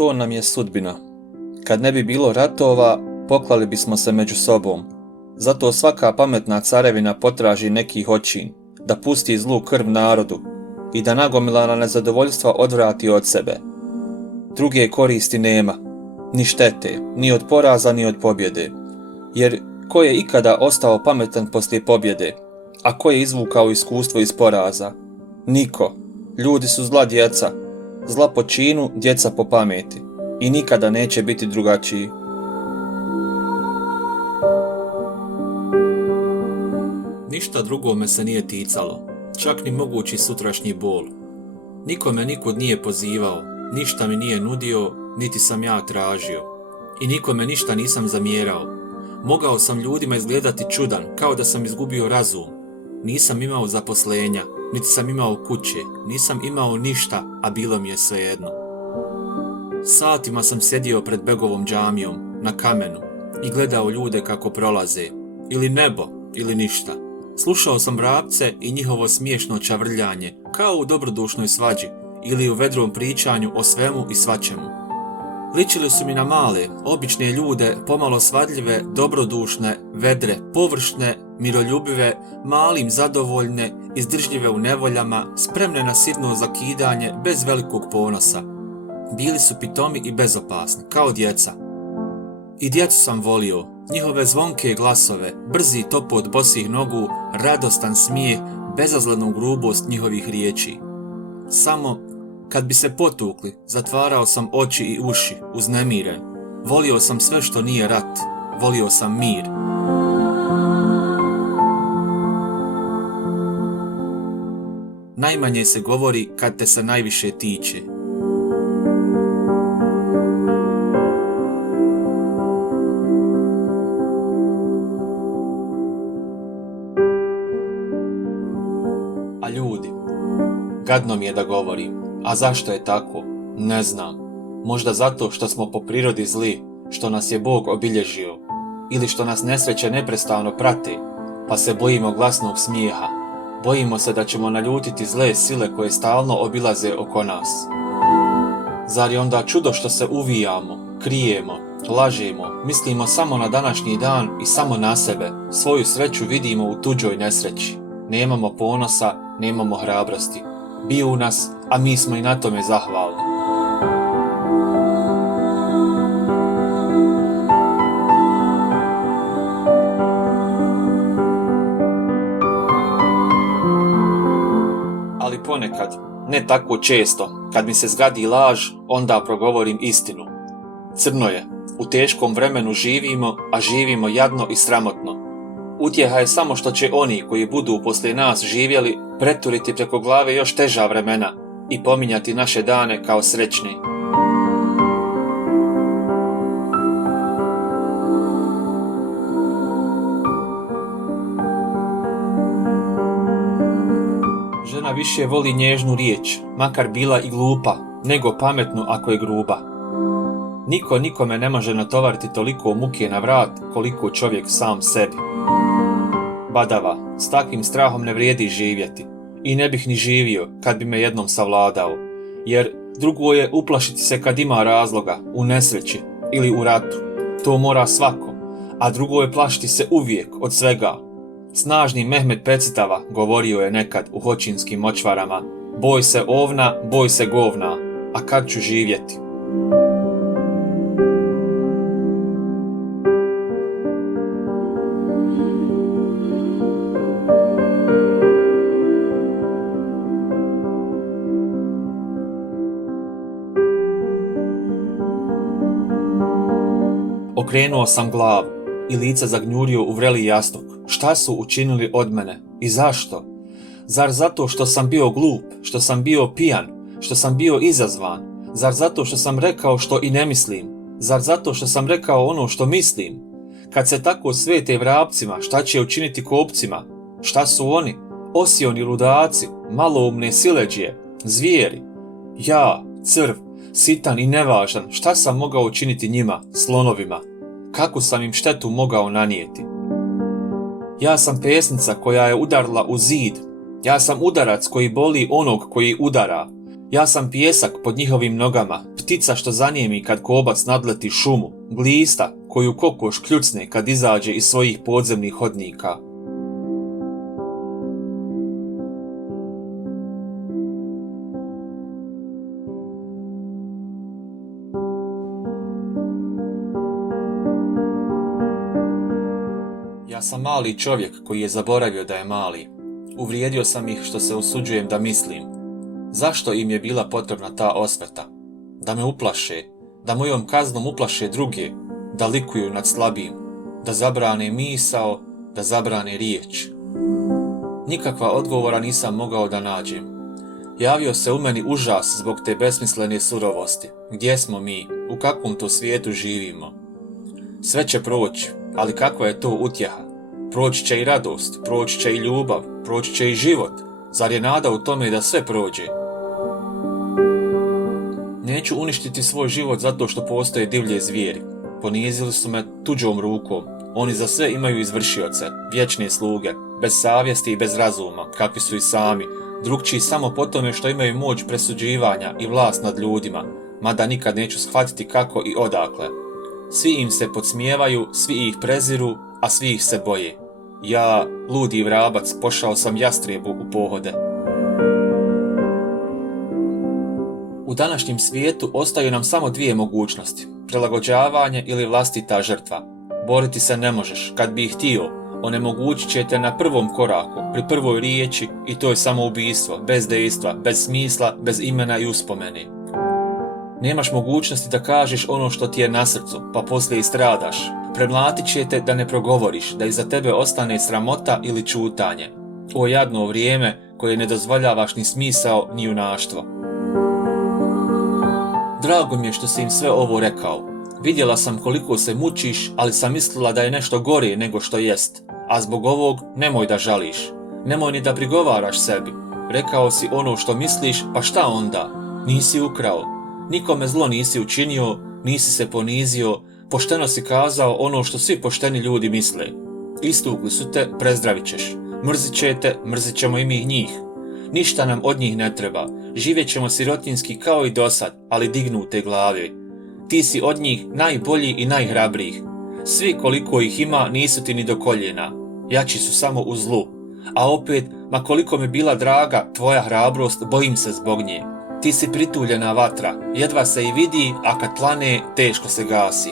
to nam je sudbina. Kad ne bi bilo ratova, poklali bismo se među sobom. Zato svaka pametna carevina potraži neki hoćin, da pusti zlu krv narodu i da nagomilana nezadovoljstva odvrati od sebe. Druge koristi nema, ni štete, ni od poraza, ni od pobjede. Jer ko je ikada ostao pametan poslije pobjede, a ko je izvukao iskustvo iz poraza? Niko. Ljudi su zla djeca, zla po činu, djeca po pameti. I nikada neće biti drugačiji. Ništa drugo me se nije ticalo, čak ni mogući sutrašnji bol. Niko me nikud nije pozivao, ništa mi nije nudio, niti sam ja tražio. I nikome ništa nisam zamjerao. Mogao sam ljudima izgledati čudan, kao da sam izgubio razum. Nisam imao zaposlenja, niti sam imao kuće, nisam imao ništa, a bilo mi je svejedno. Satima sam sjedio pred Begovom džamijom, na kamenu, i gledao ljude kako prolaze. Ili nebo, ili ništa. Slušao sam vrapce i njihovo smiješno čavrljanje, kao u dobrodušnoj svađi, ili u vedrom pričanju o svemu i svačemu. Ličili su mi na male, obične ljude, pomalo svadljive, dobrodušne, vedre, površne, miroljubive, malim zadovoljne, izdržljive u nevoljama, spremne na sitno zakidanje, bez velikog ponosa. Bili su pitomi i bezopasni, kao djeca. I djecu sam volio, njihove zvonke glasove, brzi topot bosih nogu, radostan smijeh, bezazlenu grubost njihovih riječi. Samo, kad bi se potukli, zatvarao sam oči i uši, uznemiren. Volio sam sve što nije rat, volio sam mir. Najmanje se govori kad te se najviše tiče. A ljudi, gadno mi je da govorim, a zašto je tako? Ne znam. Možda zato što smo po prirodi zli, što nas je Bog obilježio, ili što nas nesreće neprestano prate, pa se bojimo glasnog smijeha. Bojimo se da ćemo naljutiti zle sile koje stalno obilaze oko nas. Zar je onda čudo što se uvijamo, krijemo, lažemo, mislimo samo na današnji dan i samo na sebe, svoju sreću vidimo u tuđoj nesreći. Nemamo ponosa, nemamo hrabrosti. Biju nas, a mi smo i na tome zahvalni. Ali ponekad, ne tako često, kad mi se zgadi laž, onda progovorim istinu. Crno je, u teškom vremenu živimo, a živimo jadno i sramotno. Utjeha je samo što će oni koji budu poslije nas živjeli preturiti preko glave još teža vremena i pominjati naše dane kao srećni. Žena više voli nježnu riječ, makar bila i glupa, nego pametnu ako je gruba. Niko nikome ne može natovariti toliko muke na vrat koliko čovjek sam sebi. Badava, s takvim strahom ne vrijedi živjeti. I ne bih ni živio kad bi me jednom savladao. Jer drugo je uplašiti se kad ima razloga, u nesreći ili u ratu. To mora svako. A drugo je plašiti se uvijek od svega. Snažni Mehmed Pecitava govorio je nekad u hoćinskim močvarama: boj se ovna, boj se govna, a kad ću živjeti? Okrenuo sam glavu i lice zagnjurio u vreli jastuk. Šta su učinili od mene i zašto? Zar zato što sam bio glup, što sam bio pijan, što sam bio izazvan? Zar zato što sam rekao što i ne mislim? Zar zato što sam rekao ono što mislim? Kad se tako svete vrapcima, šta će učiniti kopcima? Šta su oni? Osioni ludaci, maloumne siledžije, zvijeri. Ja, crv, sitan i nevažan, šta sam mogao učiniti njima, slonovima? Kakvu sam im štetu mogao nanijeti? Ja sam pesnica koja je udarila u zid. Ja sam udarac koji boli onog koji udara. Ja sam pijesak pod njihovim nogama, ptica što zanijemi kad kobac nadleti šumu, glista koju kokoš kljucne kad izađe iz svojih podzemnih hodnika. Ja sam mali čovjek koji je zaboravio da je mali. Uvrijedio sam ih što se usuđujem da mislim. Zašto im je bila potrebna ta osveta? Da me uplaše, da mojom kaznom uplaše druge, da likuju nad slabijim, da zabrane misao, da zabrane riječ. Nikakva odgovora nisam mogao da nađem. Javio se u meni užas zbog te besmislene surovosti. Gdje smo mi? U kakvom to svijetu živimo? Sve će proći, ali kakva je to utjeha? Proći će i radost, proći će i ljubav, proći će i život. Zar je nada u tome da sve prođe? Neću uništiti svoj život zato što postoje divlje zvijeri. Ponizili su me tuđom rukom. Oni za sve imaju izvršioce, vječne sluge, bez savjesti i bez razuma, kakvi su i sami, drukčiji samo po tome što imaju moć presuđivanja i vlast nad ljudima, mada nikad neću shvatiti kako i odakle. Svi im se podsmijevaju, svi ih preziru, a svi ih se boje. Ja, ludi vrabac, pošao sam jastrijebu u pohode. U današnjem svijetu ostaju nam samo dvije mogućnosti, prilagođavanje ili vlastita žrtva. Boriti se ne možeš, kad bi ih htio, onemogućit će te na prvom koraku, pri prvoj riječi i to je samoubistvo, bez dejstva, bez smisla, bez imena i uspomene. Nemaš mogućnosti da kažeš ono što ti je na srcu, pa poslije i stradaš. Premlatit će te da ne progovoriš, da iza tebe ostane sramota ili čutanje. O jadno vrijeme koje ne dozvoljavaš ni smisao ni junaštvo. Drago mi je što si im sve ovo rekao. Vidjela sam koliko se mučiš, ali sam mislila da je nešto gore nego što jest. A zbog ovog nemoj da žališ. Nemoj ni da prigovaraš sebi. Rekao si ono što misliš, pa šta onda? Nisi ukrao. Nikome zlo nisi učinio, nisi se ponizio, pošteno si kazao ono što svi pošteni ljudi misle. Istukli su te, prezdravit ćeš. Mrzit će te, mrzit ćemo i mi njih. Ništa nam od njih ne treba. Živjet ćemo sirotinski kao i dosad, ali dignute glave. Ti si od njih najbolji i najhrabrijih. Svi koliko ih ima nisu ti ni do koljena. Jači su samo u zlu. A opet, ma koliko mi bila draga tvoja hrabrost, bojim se zbog nje. Ti si prituljena vatra, jedva se i vidi, a kad plane, teško se gasi.